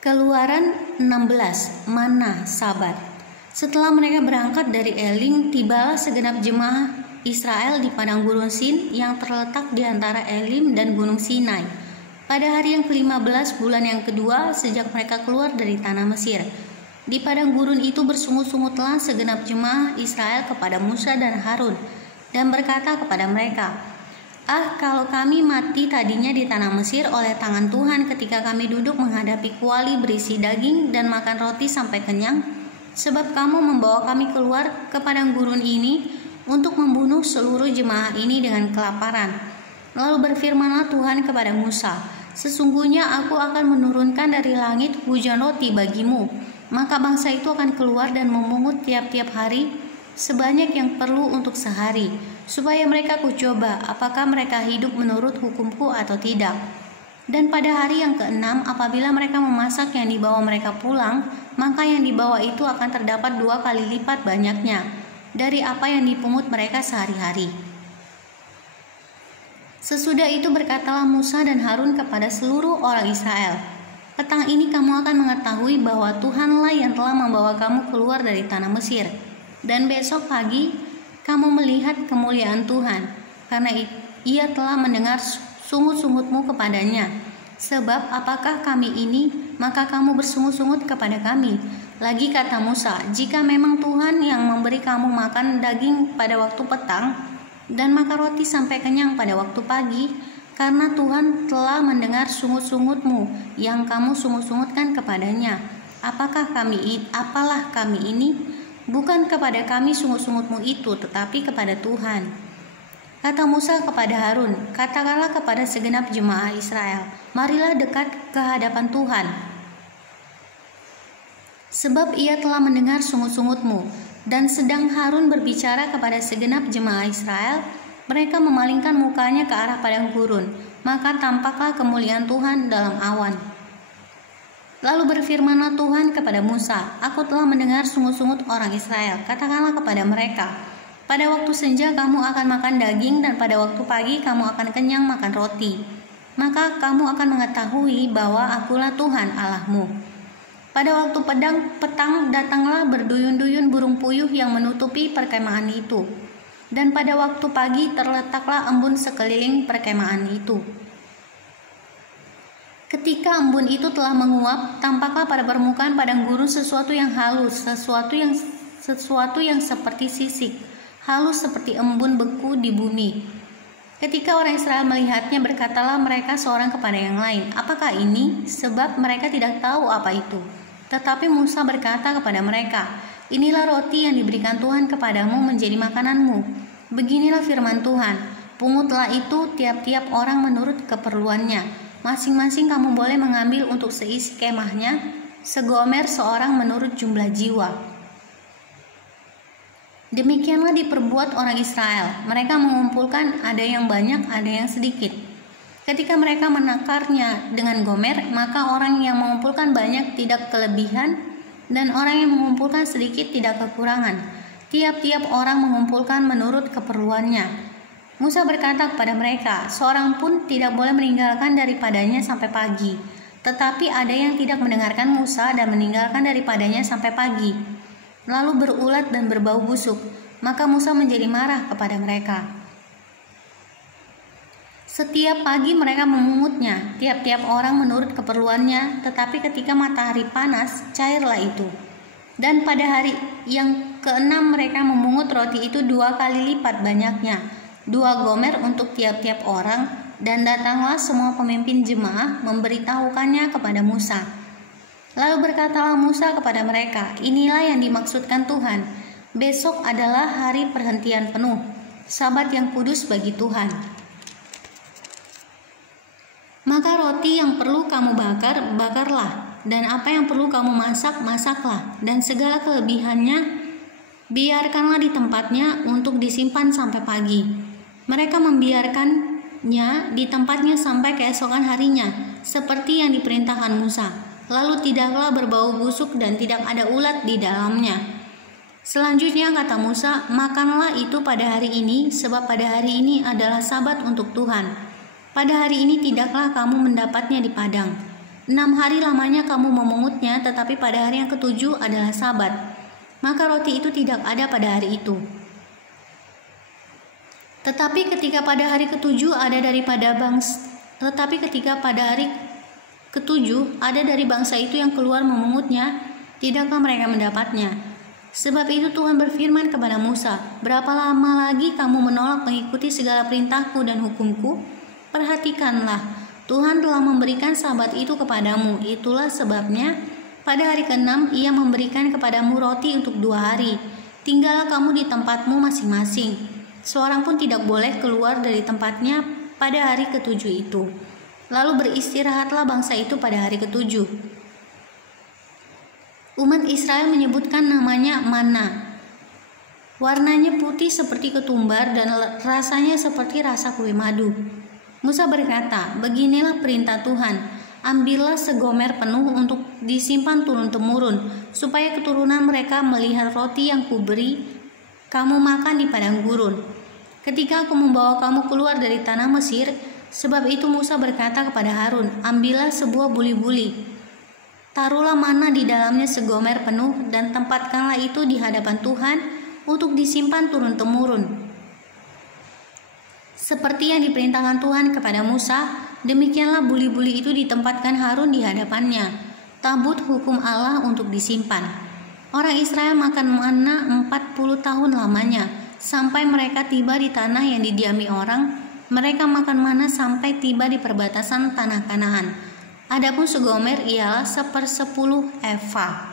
Keluaran 16, Mana Sabat. Setelah mereka berangkat dari Elim, tibalah segenap jemaah Israel di padang gurun Sin yang terletak di antara Elim dan gunung Sinai. Pada hari yang ke-15 bulan yang kedua sejak mereka keluar dari tanah Mesir. Di padang gurun itu bersungut-sungutlah segenap jemaah Israel kepada Musa dan Harun dan berkata kepada mereka, "Ah, kalau kami mati tadinya di tanah Mesir oleh tangan Tuhan ketika kami duduk menghadapi kuali berisi daging dan makan roti sampai kenyang, sebab kamu membawa kami keluar ke padang gurun ini untuk membunuh seluruh jemaah ini dengan kelaparan." Lalu berfirmanlah Tuhan kepada Musa, "Sesungguhnya aku akan menurunkan dari langit hujan roti bagimu, maka bangsa itu akan keluar dan memungut tiap-tiap hari sebanyak yang perlu untuk sehari, supaya mereka kucoba apakah mereka hidup menurut hukumku atau tidak. Dan pada hari yang ke-6 apabila mereka memasak yang dibawa mereka pulang, maka yang dibawa itu akan terdapat 2 kali lipat banyaknya dari apa yang dipungut mereka sehari-hari." Sesudah itu berkatalah Musa dan Harun kepada seluruh orang Israel, "Petang ini kamu akan mengetahui bahwa Tuhanlah yang telah membawa kamu keluar dari tanah Mesir. Dan besok pagi kamu melihat kemuliaan Tuhan, karena Ia telah mendengar sungut-sungutmu kepadanya. Sebab apakah kami ini, maka kamu bersungut-sungut kepada kami." Lagi kata Musa, "Jika memang Tuhan yang memberi kamu makan daging pada waktu petang dan makan roti sampai kenyang pada waktu pagi, karena Tuhan telah mendengar sungut-sungutmu yang kamu sungut-sungutkan kepadanya, apalah kami ini? Bukan kepada kami sungut-sungutmu itu, tetapi kepada Tuhan." Kata Musa kepada Harun, "Katakanlah kepada segenap jemaah Israel, marilah dekat ke hadapan Tuhan, sebab Ia telah mendengar sungut-sungutmu." Dan sedang Harun berbicara kepada segenap jemaah Israel, mereka memalingkan mukanya ke arah padang gurun, maka tampaklah kemuliaan Tuhan dalam awan. Lalu berfirmanlah Tuhan kepada Musa, "Aku telah mendengar sungut-sungut orang Israel. Katakanlah kepada mereka, pada waktu senja kamu akan makan daging dan pada waktu pagi kamu akan kenyang makan roti. Maka kamu akan mengetahui bahwa Akulah Tuhan Allahmu. Pada waktu petang datanglah berduyun-duyun burung puyuh yang menutupi perkemahan itu. Dan pada waktu pagi terletaklah embun sekeliling perkemahan itu. Ketika embun itu telah menguap, tampaklah pada permukaan padang gurun sesuatu yang halus, sesuatu yang seperti sisik, halus seperti embun beku di bumi. Ketika orang Israel melihatnya, berkatalah mereka seorang kepada yang lain, "Apakah ini?" Sebab mereka tidak tahu apa itu. Tetapi Musa berkata kepada mereka, "Inilah roti yang diberikan Tuhan kepadamu menjadi makananmu. Beginilah firman Tuhan, pungutlah itu tiap-tiap orang menurut keperluannya. Masing-masing kamu boleh mengambil untuk seisi kemahnya, segomer seorang menurut jumlah jiwa." Demikianlah diperbuat orang Israel. Mereka mengumpulkan ada yang banyak, ada yang sedikit. Ketika mereka menakarnya dengan gomer, maka orang yang mengumpulkan banyak tidak kelebihan, dan orang yang mengumpulkan sedikit tidak kekurangan. Tiap-tiap orang mengumpulkan menurut keperluannya. Musa berkata kepada mereka, "Seorang pun tidak boleh meninggalkan daripadanya sampai pagi." Tetapi ada yang tidak mendengarkan Musa dan meninggalkan daripadanya sampai pagi, lalu berulat dan berbau busuk. Maka Musa menjadi marah kepada mereka. Setiap pagi mereka memungutnya, tiap-tiap orang menurut keperluannya, tetapi ketika matahari panas, cairlah itu. Dan pada hari yang ke-6 mereka memungut roti itu 2 kali lipat banyaknya, 2 gomer untuk tiap-tiap orang, dan datanglah semua pemimpin jemaah memberitahukannya kepada Musa. Lalu berkatalah Musa kepada mereka, "Inilah yang dimaksudkan Tuhan. Besok adalah hari perhentian penuh, Sabat yang kudus bagi Tuhan. Maka roti yang perlu kamu bakar, bakarlah, dan apa yang perlu kamu masak, masaklah, dan segala kelebihannya biarkanlah di tempatnya untuk disimpan sampai pagi." Mereka membiarkannya di tempatnya sampai keesokan harinya, seperti yang diperintahkan Musa. Lalu tidaklah berbau busuk dan tidak ada ulat di dalamnya. Selanjutnya kata Musa, "Makanlah itu pada hari ini, sebab pada hari ini adalah Sabat untuk Tuhan. Pada hari ini tidaklah kamu mendapatnya di padang. 6 hari lamanya kamu memungutnya, tetapi pada hari yang ketujuh adalah Sabat. Maka roti itu tidak ada pada hari itu. Tetapi ketika pada hari ketujuh ada dari bangsa itu yang keluar memungutnya, tidakkah mereka mendapatnya? Sebab itu Tuhan berfirman kepada Musa, berapa lama lagi kamu menolak mengikuti segala perintahku dan hukumku? Perhatikanlah, Tuhan telah memberikan Sabat itu kepadamu. Itulah sebabnya pada hari ke-6 Ia memberikan kepadamu roti untuk 2 hari. Tinggallah kamu di tempatmu masing-masing. Seorang pun tidak boleh keluar dari tempatnya pada hari ke-7 itu. Lalu beristirahatlah bangsa itu pada hari ke-7. Umat Israel menyebutkan namanya manna. Warnanya putih seperti ketumbar dan rasanya seperti rasa kue madu. Musa berkata, beginilah perintah Tuhan, ambillah segomer penuh untuk disimpan turun-temurun, supaya keturunan mereka melihat roti yang kuberi kamu makan di padang gurun. Ketika aku membawa kamu keluar dari tanah Mesir, sebab itu Musa berkata kepada Harun, ambillah sebuah buli-buli, taruhlah mana di dalamnya segomer penuh, dan tempatkanlah itu di hadapan Tuhan untuk disimpan turun-temurun. Seperti yang diperintahkan Tuhan kepada Musa, demikianlah buli-buli itu ditempatkan Harun di hadapannya, tabut hukum Allah untuk disimpan. Orang Israel makan manna 40 tahun lamanya, sampai mereka tiba di tanah yang didiami orang. Mereka makan manna sampai tiba di perbatasan tanah Kanaan. Adapun segomer ialah 1/10 eva.